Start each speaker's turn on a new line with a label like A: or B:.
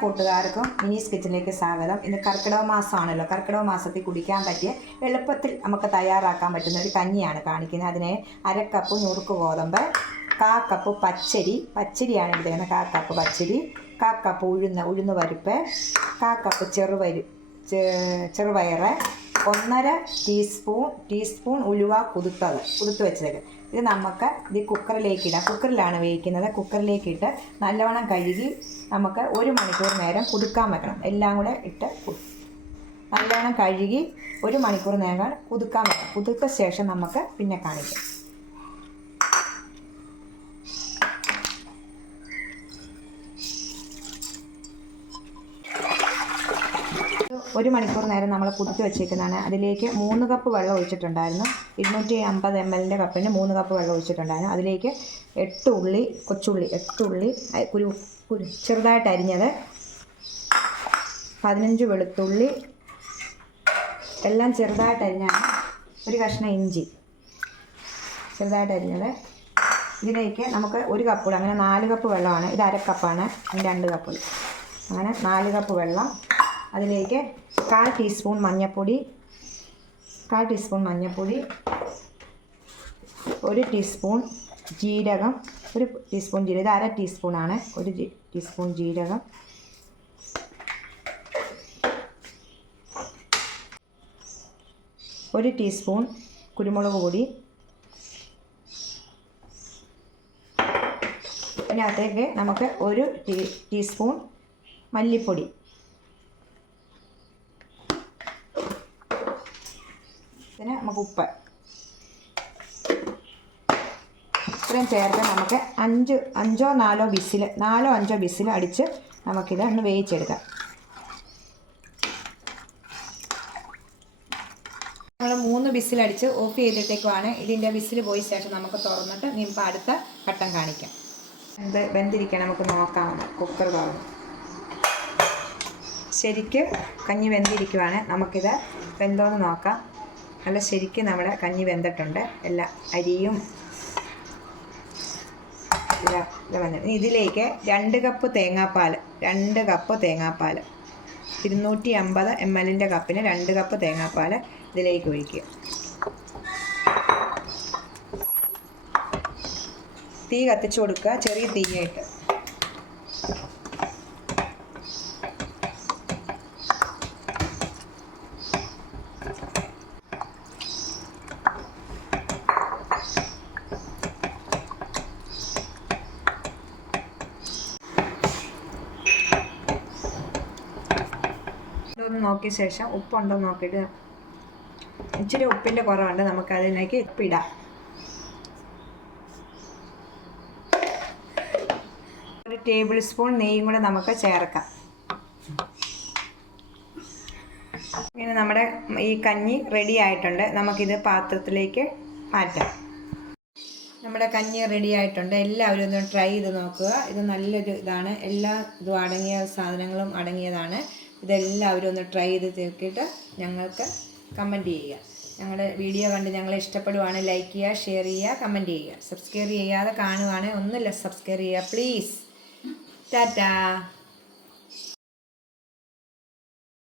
A: കൂട്ടുകാർക്കും മിനീസ് കിച്ചണിലേക്ക് സ്വാഗതം. ഇന്ന് കർക്കിടക മാസമാണല്ലോ. കർക്കിടക മാസത്തിൽ കുടിക്കാൻ പറ്റിയ എളുപ്പത്തിൽ നമുക്ക് തയ്യാറാക്കാൻ പറ്റുന്ന ഒരു കഞ്ഞിയാണ് കാണിക്കുന്നത്. അതിനെ അരക്കപ്പ് കപ്പ് നുറുക്ക് ഗോതമ്പ് കാ കപ്പ് പച്ചരി പച്ചരിയാണ് എടുത്തേക്കുന്നത് കാ കപ്പ് പച്ചരി കാ കപ്പ് ഉഴുന്ന് ഉഴുന്ന് പരിപ്പ് കാ കപ്പ് ചെറുപരി ചെറുപയറ് ഒന്നര ടീസ്പൂൺ ടീസ്പൂൺ ഉലുവ കുതിർത്തത് കുതിർത്ത് വെച്ചത്. ഇത് നമുക്ക് ഇത് കുക്കറിലേക്ക് ഇടാം. കുക്കറിലാണ് വേവിക്കുന്നത്. കുക്കറിലേക്ക് ഇട്ട് നല്ലവണ്ണം കഴുകി നമുക്ക് ഒരു മണിക്കൂർ നേരം കുതുക്കാൻ വെക്കണം. എല്ലാം കൂടെ ഇട്ട് നല്ലവണ്ണം കഴുകി ഒരു മണിക്കൂർ നേരം കുതുക്കാൻ വെക്കണം. കുതുക്ക ശേഷം നമുക്ക് പിന്നെ കാണിക്കാം. ഒരു മണിക്കൂർ നേരം നമ്മൾ കുതിർത്ത് വെച്ചേക്കുന്നതാണ്. അതിലേക്ക് മൂന്ന് കപ്പ് വെള്ളം ഒഴിച്ചിട്ടുണ്ടായിരുന്നു. ഇരുന്നൂറ്റി അമ്പത് എം എല്ലിന്റെ കപ്പിന് മൂന്ന് കപ്പ് വെള്ളം ഒഴിച്ചിട്ടുണ്ടായിരുന്നു. അതിലേക്ക് എട്ട് ഉള്ളി കൊച്ചുള്ളി എട്ട് ഉള്ളി കുരു കുരു ചെറുതായിട്ട് അരിഞ്ഞത് പതിനഞ്ച് വെളുത്തുള്ളി എല്ലാം ചെറുതായിട്ട് അരിഞ്ഞാണ് ഒരു കഷ്ണം ഇഞ്ചി ചെറുതായിട്ട് അരിഞ്ഞത്. ഇതിലേക്ക് നമുക്ക് ഒരു കപ്പ് അങ്ങനെ നാല് കപ്പ് വെള്ളമാണ്. ഇത് അരക്കപ്പാണ് രണ്ട് കപ്പ് അങ്ങനെ നാല് കപ്പ് വെള്ളം അതിലേക്ക് കാൽ ടീസ്പൂൺ മഞ്ഞൾപ്പൊടി കാൽ ടീസ്പൂൺ മഞ്ഞൾപ്പൊടി ഒരു ടീസ്പൂൺ ജീരകം ഒരു ടീസ്പൂൺ ജീരകം ഇത് അര ടീസ്പൂണാണ് ഒരു ടീസ്പൂൺ ജീരകം. ഒരു ടീസ്പൂൺ കുരുമുളക് പൊടി. അതിനകത്തേക്ക് നമുക്ക് ഒരു ടീ ടീസ്പൂൺ മല്ലിപ്പൊടി. പിന്നെ നമുക്ക് ഉപ്പ്. ഇത്രയും ചേർത്ത് നമുക്ക് അഞ്ച് അഞ്ചോ നാലോ ബിസിൽ നാലോ അഞ്ചോ ബിസിൽ അടിച്ച് നമുക്കിത് ഒന്ന് വേവിച്ചെടുക്കാം. നമ്മൾ മൂന്ന് ബിസിലടിച്ച് ഓഫ് ചെയ്തിട്ടേക്കുവാണ്. ഇതിന്റെ ബിസിൽ പോയ ശേഷം നമുക്ക് തുറന്നിട്ട് നിപ്പോൾ അടുത്ത ഘട്ടം കാണിക്കാം. എന്ത് വെന്തിരിക്കാൻ നമുക്ക് നോക്കാം. കുക്കർ തുറന്ന്. ശരിക്ക് കഞ്ഞി വെന്തിരിക്കുവാണ്. നമുക്കിത് വെന്തോന്ന് നോക്കാം. നല്ല ശരിക്കും നമ്മുടെ കഞ്ഞി വെന്തിട്ടുണ്ട്. എല്ലാ അരിയും ഇതിലേക്ക് രണ്ട് കപ്പ് തേങ്ങാപ്പാൽ രണ്ട് കപ്പ് തേങ്ങാപ്പാൽ ഇരുന്നൂറ്റി അമ്പത് എം എല്ലിന്റെ കപ്പിന് രണ്ട് കപ്പ് തേങ്ങാപ്പാൽ ഇതിലേക്ക് ഒഴിക്കുക. തീ കത്തിച്ചു കൊടുക്കുക ചെറിയ തീയായിട്ട് ഇതൊന്ന് നോക്കിയ ശേഷം ഉപ്പുണ്ടോ നോക്കിയിട്ട് ഇച്ചിരി ഉപ്പിന്റെ കുറവുണ്ട് നമുക്ക് അതിലേക്ക് ഉപ്പിടാം. ഒരു ടേബിൾ സ്പൂൺ നെയ്യും കൂടെ നമുക്ക് ചേർക്കാം. ഇങ്ങനെ നമ്മുടെ ഈ കഞ്ഞി റെഡി ആയിട്ടുണ്ട്. നമുക്കിത് പാത്രത്തിലേക്ക് മാറ്റാം. നമ്മുടെ കഞ്ഞി റെഡി ആയിട്ടുണ്ട്. എല്ലാവരും ഒന്ന് ട്രൈ ചെയ്ത് നോക്കുക. ഇത് നല്ലൊരു ഇതാണ്. എല്ലാ ഇതും അടങ്ങിയ സാധനങ്ങളും അടങ്ങിയതാണ്. ഇതെല്ലാവരും ഒന്ന് ട്രൈ ചെയ്ത് തീർക്കിയിട്ട് ഞങ്ങൾക്ക് കമന്റ് ചെയ്യുക. ഞങ്ങളുടെ വീഡിയോ കണ്ട് ഞങ്ങളെ ഇഷ്ടപ്പെടുവാണ് ലൈക്ക് ചെയ്യുക ഷെയർ ചെയ്യുക കമന്റ് ചെയ്യുക. സബ്സ്ക്രൈബ് ചെയ്യാതെ കാണുവാണെങ്കിൽ ഒന്നുമില്ല സബ്സ്ക്രൈബ് ചെയ്യുക പ്ലീസ് ടാറ്റാ